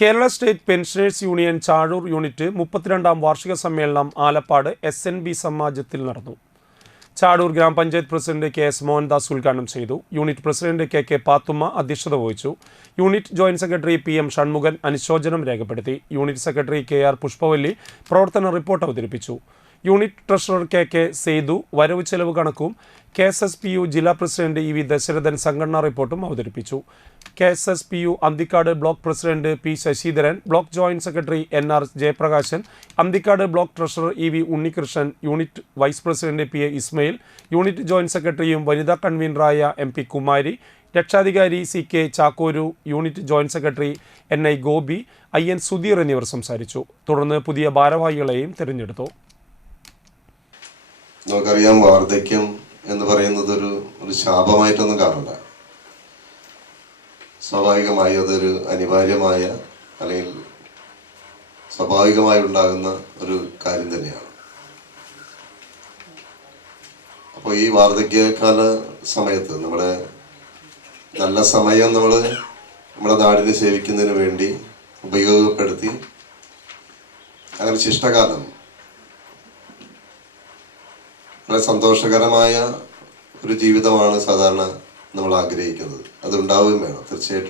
Kerala state pensioners union Chazhoor unit മുപ്പത്തിരണ്ടാം വാർഷിക സമ്മേളനം ആലപ്പാട് എസ് എൻ ബി സമാജത്തിൽ നടന്നു. ചാടൂർ ഗ്രാമപഞ്ചായത്ത് പ്രസിഡന്റ് കെ എസ് മോഹൻദാസ് ഉദ്ഘാടനം ചെയ്തു. Unit president K K Pathumma അധ്യക്ഷത വഹിച്ചു. Unit joint secretary P M Shanmukhan അനുശോചനം രേഖപ്പെടുത്തി. Unit secretary K R Pushpavalli പ്രവർത്തന റിപ്പോർട്ട് അവതരിപ്പിച്ചു. Unit treasurer K K Sethu വരവ് ചെലവ് കണക്കും K S S P U ജില്ലാ പ്രസിഡന്റ് ഇ വി ദശരഥൻ സംഘടനാ റിപ്പോർട്ടും അവതരിപ്പിച്ചു. K S S P U Anthikkad block president P Sasidharan block joint secretary N R Jayaprakashan Anthikkad block treasurer E V Unnikrishnan unit vice president P A Ismail unit joint സെക്രട്ടറിയും വനിതാ കൺവീനറായ M P Kumari രക്ഷാധികാരി C K Chakkoru unit joint secretary N I Gopi I N Sudheer എന്നിവർ സംസാരിച്ചു. തുടർന്ന് പുതിയ ഭാരവാഹികളെയും തിരഞ്ഞെടുത്തു. നമുക്കറിയാം വാർദ്ധക്യം എന്ന് പറയുന്നത് ഒരു ഒരു ശാപമായിട്ടൊന്നും കാണണ്ട സ്വാഭാവികമായി അതൊരു അനിവാര്യമായ അല്ലെങ്കിൽ സ്വാഭാവികമായി ഉണ്ടാകുന്ന ഒരു കാര്യം തന്നെയാണ്. അപ്പോൾ ഈ വാർദ്ധക്യകാല സമയത്ത് നമ്മുടെ നല്ല സമയം നമ്മൾ നമ്മുടെ നാടിനെ സേവിക്കുന്നതിന് വേണ്ടി ഉപയോഗപ്പെടുത്തി അങ്ങനെ ശിഷ്ടകാലം വളരെ സന്തോഷകരമായ ഒരു ജീവിതമാണ് സാധാരണ നമ്മൾ ആഗ്രഹിക്കുന്നത്. അതുണ്ടാവുകയും വേണം തീർച്ചയായിട്ടും.